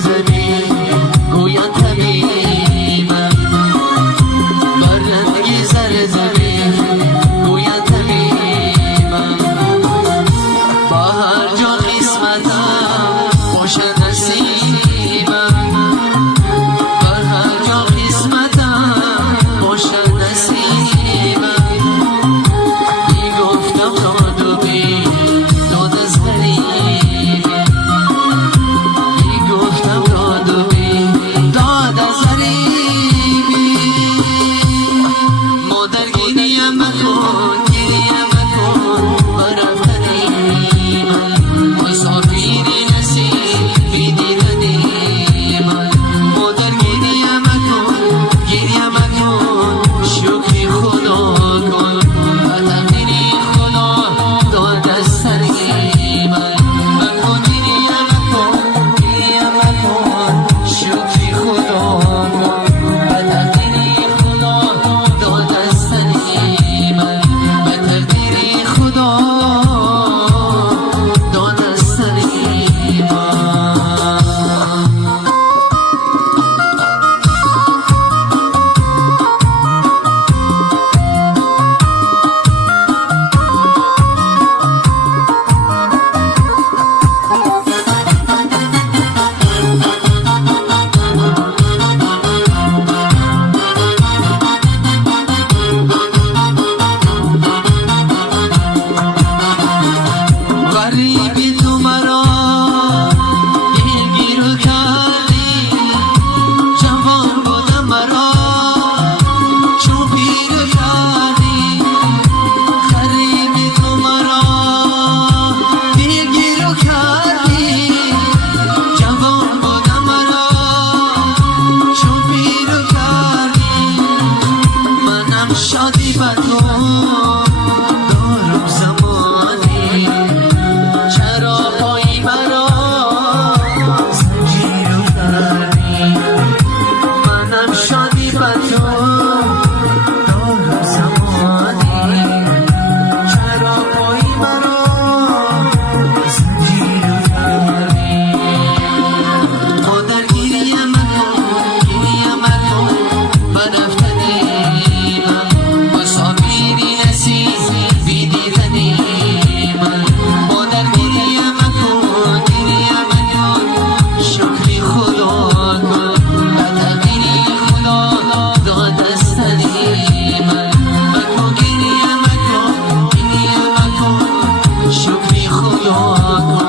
زمین گویا طبیبم، بر رنگ سر زمین گویا طبیبم، با هر جا قسمتم خوش نصیبم، بر هر جا قسمتم خوش نصیبم. بی گفتم داد و بی داد از غریبی، بی گفتم داد و بی داد از غریبی. مادر گریه مکن گریه مکن بر رفتنی من، مسافری نصیبی دیدنی من. مادر گریه مکن گریه مکن شکری خدا کن، تقدیری خدا داد از سری من. مکن گریه مکن شکری خدا کن، تقدیری خدا داد از سری من. تقدیری خدا داد از سری من. غریبی تو مرا دلگیر کردی، جوان بودم مرا چون پیر کردی. غریبی تو مرا دلگیر کردی، جوان بودم مرا چون پیر کردی. منم شادی بر تو دارم زمانی، چرا پایی مرا زنجیر کردی. منم شادی بر تو دارم زمانی، چرا پایی مرا زنجیر کردی. مادر گریه مکن بر رفتنی من، مسافری نصیبی دیدنی من. مادر گریه مکن شکری خدا کن، تقدیری خدا داد از سری من. مکن گریه مکن شکری خدا کن،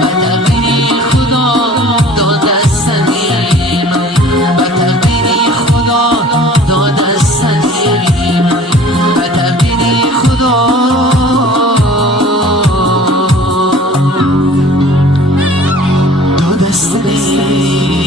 تقدیری خدا داد از سری من. تقدیری خدا داد از سری من. تقدیری خدا داد از سری